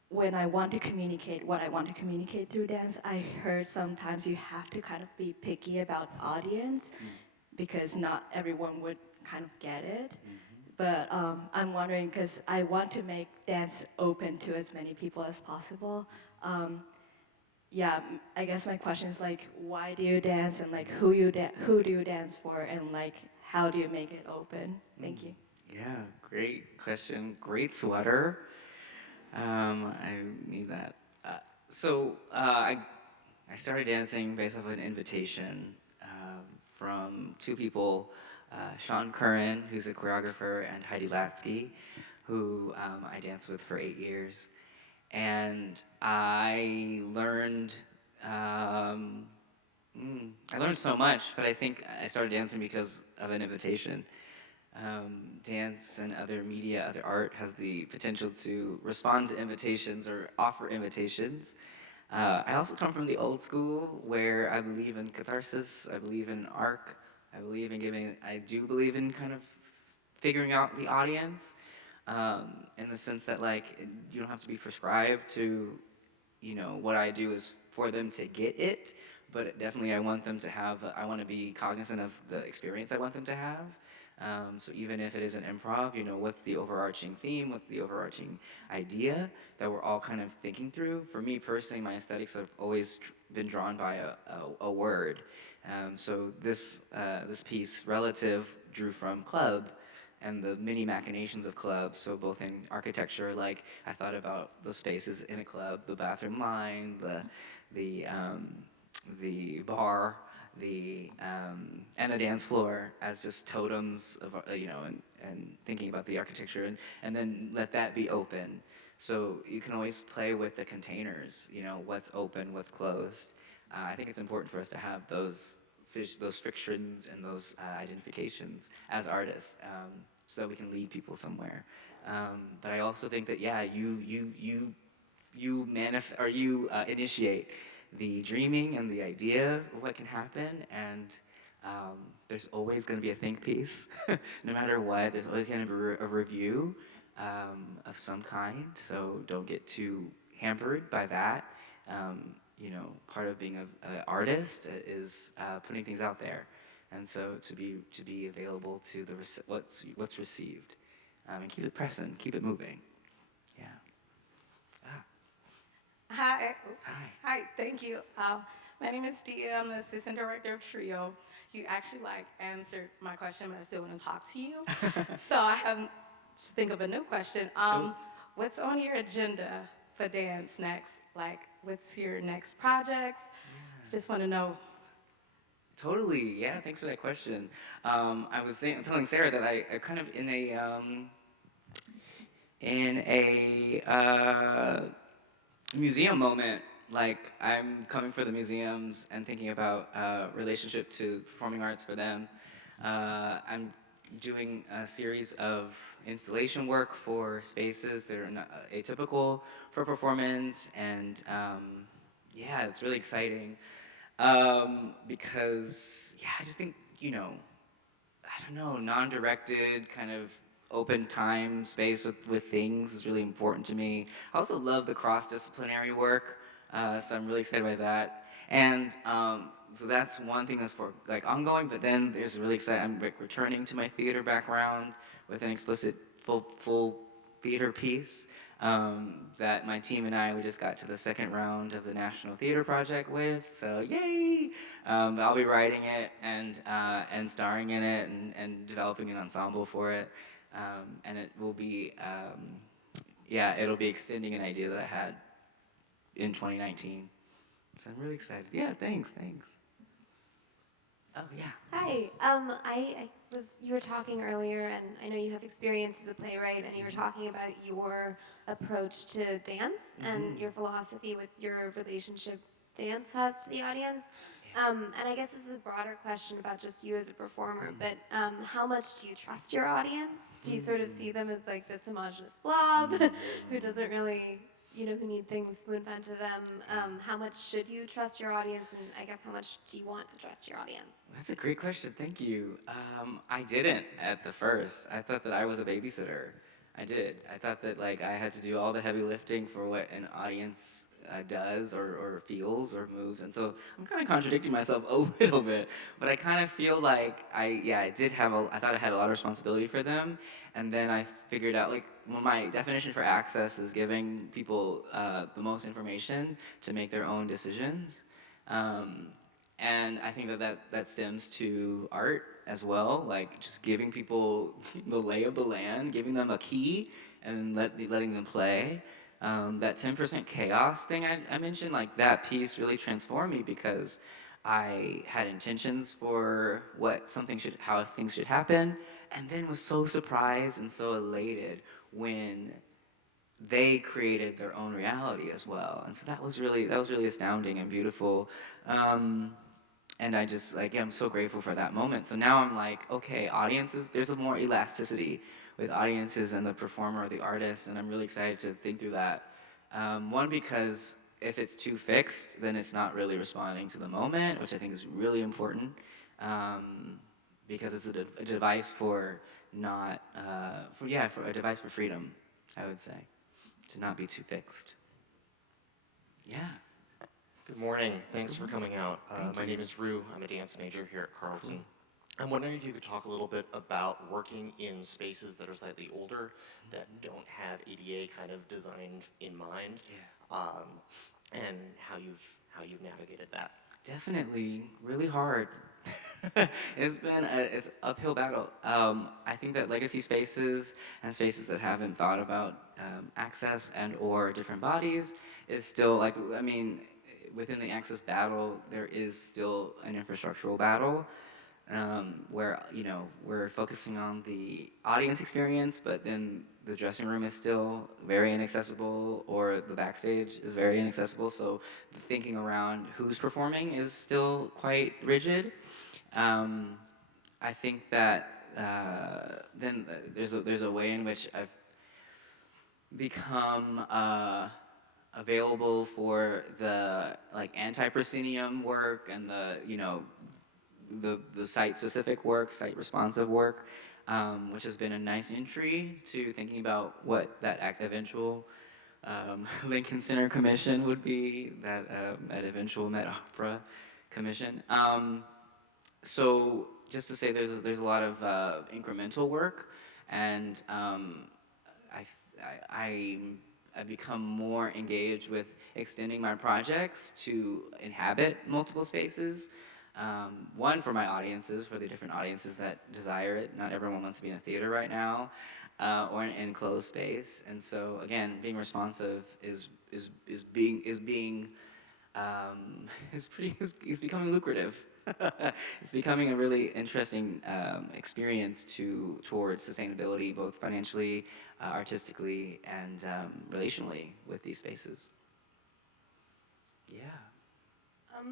when I want to communicate what I want to communicate through dance. I heard sometimes you have to kind of be picky about audience because not everyone would kind of get it. But I'm wondering, because I want to make dance open to as many people as possible. Yeah, I guess my question is like, why do you dance, and like who do you dance for, and like how do you make it open? Thank you. Yeah, great question. Great sweater. I need that. I started dancing based off an invitation from two people, Sean Curran, who's a choreographer, and Heidi Latsky, who I danced with for 8 years. And I learned so much, but I think I started dancing because of an invitation. Dance and other media, other art has the potential to respond to invitations or offer invitations. I also come from the old school where I believe in catharsis, I believe in arc, I do believe in kind of figuring out the audience in the sense that like you don't have to be prescribed to, what I do is for them to get it, but definitely I want to be cognizant of the experience I want them to have. So even if it isn't improv, what's the overarching theme? What's the overarching idea that we're all kind of thinking through? For me personally, my aesthetics have always been drawn by a word. So this piece, Relative, drew from club and the many machinations of clubs. So both in architecture, like I thought about the spaces in a club, the bathroom line, the bar, and the dance floor as just totems of, and thinking about the architecture, and then let that be open. So you can always play with the containers, what's open, what's closed. I think it's important for us to have those frictions and those identifications as artists, so that we can lead people somewhere. But I also think that, yeah, you initiate the dreaming and the idea of what can happen, and there's always going to be a think piece. No matter what, there's always going to be a review of some kind, so don't get too hampered by that. Part of being an artist is putting things out there, and so to be available to what's received, and keep it pressing, keep it moving. Yeah. Hi. Hi. Hi, thank you. My name is Dia. I'm the assistant director of TRIO. You actually answered my question, but I still want to talk to you. So I have to think of a new question. Cool. What's on your agenda for dance next? What's your next projects? Just want to know. Totally, yeah, thanks for that question. I was telling Sarah that I kind of in a museum moment, like I'm coming for the museums and thinking about relationship to performing arts for them. I'm doing a series of installation work for spaces that are not atypical for performance, and yeah, it's really exciting. Because, yeah, I just think, I don't know, non-directed kind of open time space with things is really important to me. I also love the cross-disciplinary work, so I'm really excited by that. And so that's one thing that's for ongoing, but then there's really exciting, I'm returning to my theater background with an explicit full theater piece. That my team and we just got to the second round of the National Theater Project with, so yay! I'll be writing it and starring in it and developing an ensemble for it, and it will be, it'll be extending an idea that I had in 2019. So I'm really excited. Yeah, thanks. Oh yeah. Hi. You were talking earlier, and I know you have experience as a playwright, and you were talking about your approach to dance and your philosophy with your relationship dance has to the audience. And I guess this is a broader question about just you as a performer, but how much do you trust your audience? Do you sort of see them as this homogenous blob who doesn't really, who need things spoon-fed to them? How much should you trust your audience, and I guess how much do you want to trust your audience? That's a great question, thank you. I didn't at the first. I thought that I was a babysitter. I did. I thought that I had to do all the heavy lifting for what an audience does or feels or moves, and so I'm kind of contradicting myself a little bit, but I kind of feel like I thought I had a lot of responsibility for them, and then I figured out my definition for access is giving people the most information to make their own decisions. And I think that stems to art as well, just giving people the lay of the land, giving them a key, and letting them play. That 10% chaos thing I mentioned, that piece really transformed me because I had intentions for how things should happen, and then was so surprised and so elated when they created their own reality as well. And so that was really astounding and beautiful. And I just I'm so grateful for that moment. So now I'm okay, audiences, there's a more elasticity with audiences and the performer or the artist, and I'm really excited to think through that. One, because if it's too fixed, then it's not really responding to the moment, which I think is really important, because it's a device for a device for freedom, I would say, to not be too fixed. Yeah. Good morning. Thanks for coming out. My name is Rue. I'm a dance major here at Carleton. I'm wondering if you could talk a little bit about working in spaces that are slightly older, that don't have ADA kind of designed in mind, and how you've navigated that. Definitely, really hard. It's been it's an uphill battle. I think that legacy spaces and spaces that haven't thought about access and or different bodies is still within the access battle, there is still an infrastructural battle where, we're focusing on the audience experience, but then the dressing room is still very inaccessible, or the backstage is very inaccessible. So the thinking around who's performing is still quite rigid. I think that then there's a way in which I've become available for the anti-proscenium work and the site-specific work, site-responsive work, which has been a nice entry to thinking about what that eventual Lincoln Center Commission would be, that eventual Met Opera Commission. So just to say, there's a lot of incremental work, and I've become more engaged with extending my projects to inhabit multiple spaces. One, for my audiences, for the different audiences that desire it. Not everyone wants to be in a theater right now, or an enclosed space. And so again, being responsive is becoming lucrative. It's becoming a really interesting experience towards sustainability, both financially, artistically, and relationally with these spaces. Yeah.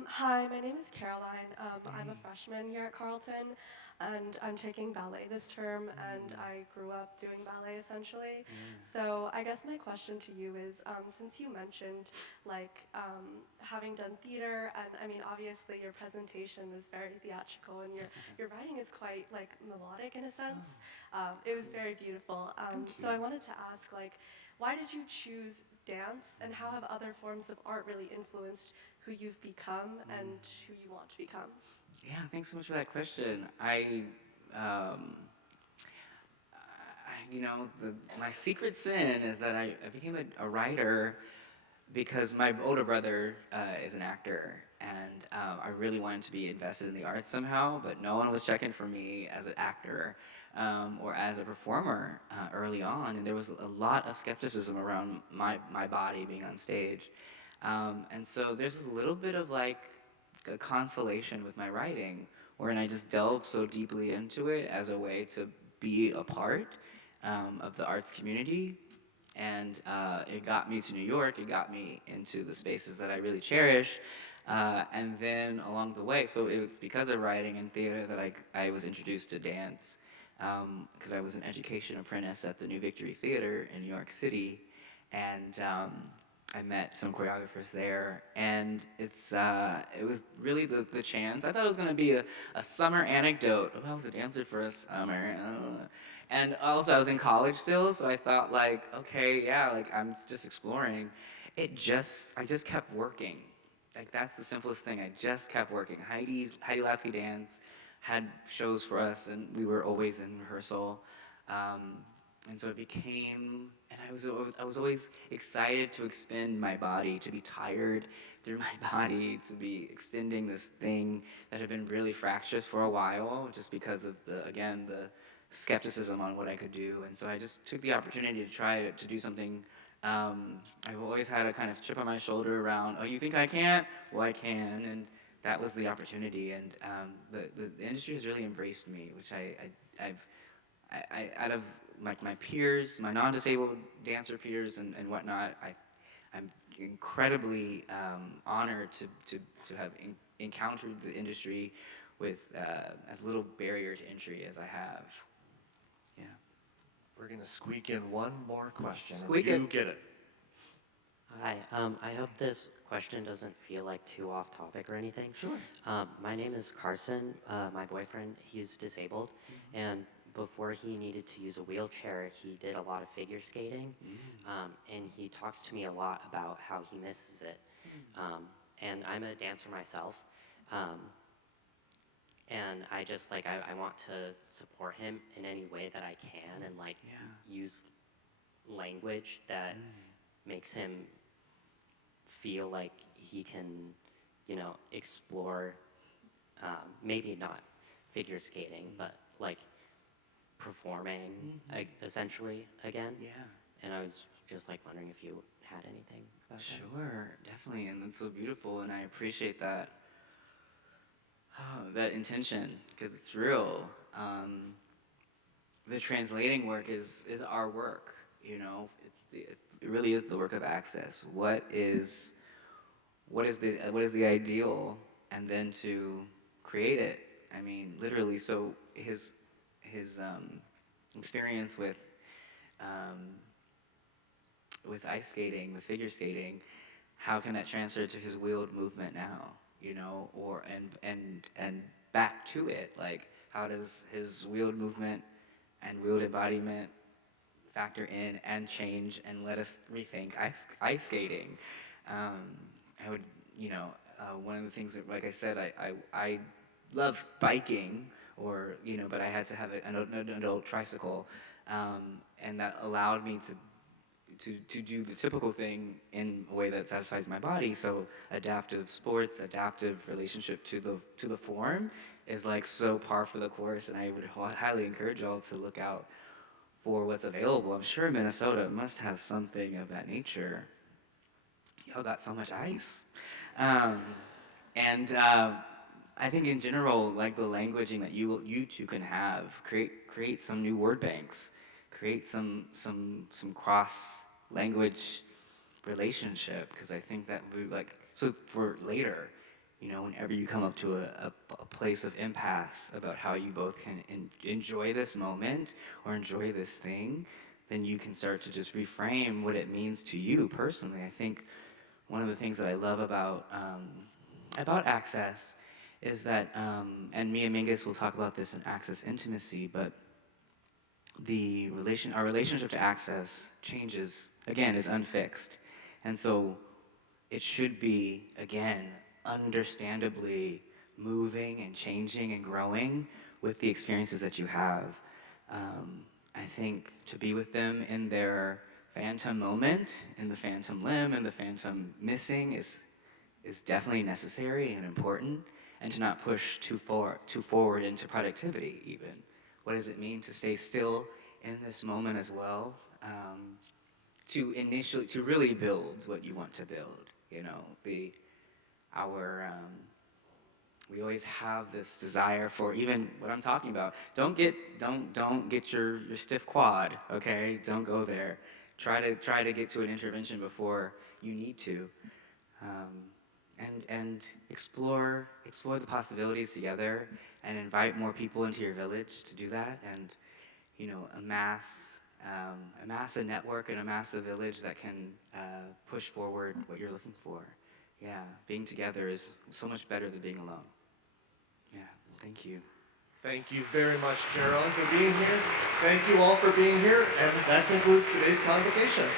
Hi, my name is Caroline. I'm a freshman here at Carleton, and I'm taking ballet this term, and I grew up doing ballet essentially. So I guess my question to you is, since you mentioned having done theater, and I mean obviously your presentation was very theatrical, and your writing is quite melodic in a sense. It was very beautiful. So I wanted to ask, why did you choose dance, and how have other forms of art really influenced who you've become and who you want to become? Yeah, thanks so much for that question. My secret sin is that I became a writer because my older brother is an actor, and I really wanted to be invested in the arts somehow, but no one was checking for me as an actor or as a performer early on, and there was a lot of skepticism around my body being on stage. And so there's a little bit of a consolation with my writing, wherein I just delve so deeply into it as a way to be a part of the arts community. And it got me to New York, it got me into the spaces that I really cherish. And then along the way, so it was because of writing and theater that I was introduced to dance, because I was an education apprentice at the New Victory Theater in New York City. And I met some choreographers there, and it was really the chance. I thought it was gonna be a summer anecdote. Oh, I was a dancer for a summer. And also I was in college still, so I thought okay, yeah, I'm just exploring. I just kept working. That's the simplest thing. I just kept working. Heidi Latsky Dance had shows for us, and we were always in rehearsal. And so it became, and I was always excited to expend my body, to be tired through my body, to be extending this thing that had been really fractious for a while, just because of the skepticism on what I could do. And so I just took the opportunity to try to do something. I've always had a kind of chip on my shoulder around, oh, you think I can't? Well, I can. And that was the opportunity. And the industry has really embraced me, which I've out of my peers, my non-disabled dancer peers and whatnot, I'm incredibly honored to have encountered the industry with as little barrier to entry as I have. Yeah. We're going to squeak in one more question. Squeak you it. Get it. Hi, I hope this question doesn't feel too off topic or anything. Sure. My name is Carson. My boyfriend, he's disabled, and before he needed to use a wheelchair, he did a lot of figure skating, and he talks to me a lot about how he misses it. And I'm a dancer myself, and I just I want to support him in any way that I can, and use language that makes him feel like he can, explore, maybe not figure skating, but performing essentially again. Yeah. And I was just like wondering if you had anything about that. Sure, definitely, and it's so beautiful, and I appreciate that that intention, because it's real. The translating work is our work, you know. It really is the work of access. What is the ideal, and then to create it. I mean, literally. So his experience with ice skating, with figure skating, how can that transfer to his wheeled movement now? You know, or and back to it. Like, how does his wheeled movement and wheeled embodiment factor in and change and let us rethink ice skating? I would, you know, one of the things that, like I said, I love biking, or, you know, but I had to have an adult tricycle, and that allowed me to do the typical thing in a way that satisfies my body. So adaptive sports, adaptive relationship to the form is like so par for the course, and I would highly encourage y'all to look out for what's available. I'm sure Minnesota must have something of that nature. Y'all got so much ice. And I think in general, like the languaging that you two can have, create some new word banks, create some cross language relationship, because I think that we, like, so for later, you know, whenever you come up to a place of impasse about how you both can enjoy this moment or enjoy this thing, then you can start to just reframe what it means to you personally. I think one of the things that I love about access is that, and me and Mingus will talk about this in Access Intimacy, but our relationship to access changes, again, is unfixed. And so it should be, again, understandably moving and changing and growing with the experiences that you have. I think to be with them in their phantom moment, in the phantom limb, and the phantom missing is definitely necessary and important, and to not push too forward into productivity even. What does it mean to stay still in this moment as well? To really build what you want to build. You know, we always have this desire for, even what I'm talking about. Don't get your stiff quad, okay? Don't go there. Try to get to an intervention before you need to. And explore the possibilities together, and invite more people into your village to do that, and, you know, amass a network and amass a village that can push forward what you're looking for. Yeah, being together is so much better than being alone. Yeah, thank you. Thank you very much, Jerron, for being here. Thank you all for being here, and that concludes today's convocation.